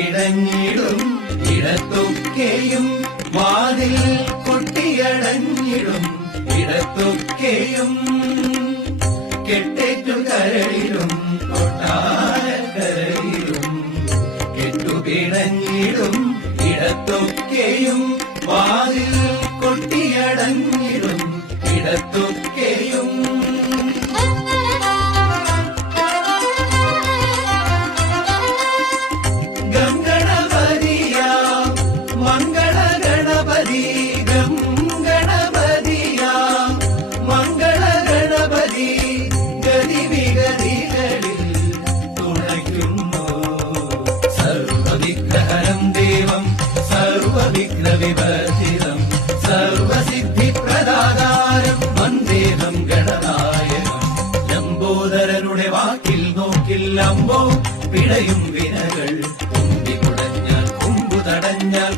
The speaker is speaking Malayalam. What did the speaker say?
കെട്ടുപിടഞ്ഞിടും ഇടത്തൊക്കെയും വാതിൽ കൊട്ടിയടഞ്ഞിടും ഇടത്തൊക്കെയും കെട്ടേറ്റു കരളിലും കൊട്ടാരക്കരയിലും കെട്ടുപിടഞ്ഞിടും ഇടത്തൊക്കെയും വാതിൽ കൊട്ടിയടഞ്ഞിടും ഇടത്തൊക്കെയും സർവവിഗ്രഹരം ദേവം സർവവിഘ്നവിവർജിതം സർവസിദ്ധിപ്രദാതാരം വന്ദേഹം ഗണനായകം ലംബോദരനുടെ വാക്കിൽ നോക്കിൽ അമ്പോ പിഴയും വിനകൾ കുമ്പി കുടഞ്ഞാൽ കുമ്പു തടഞ്ഞാൽ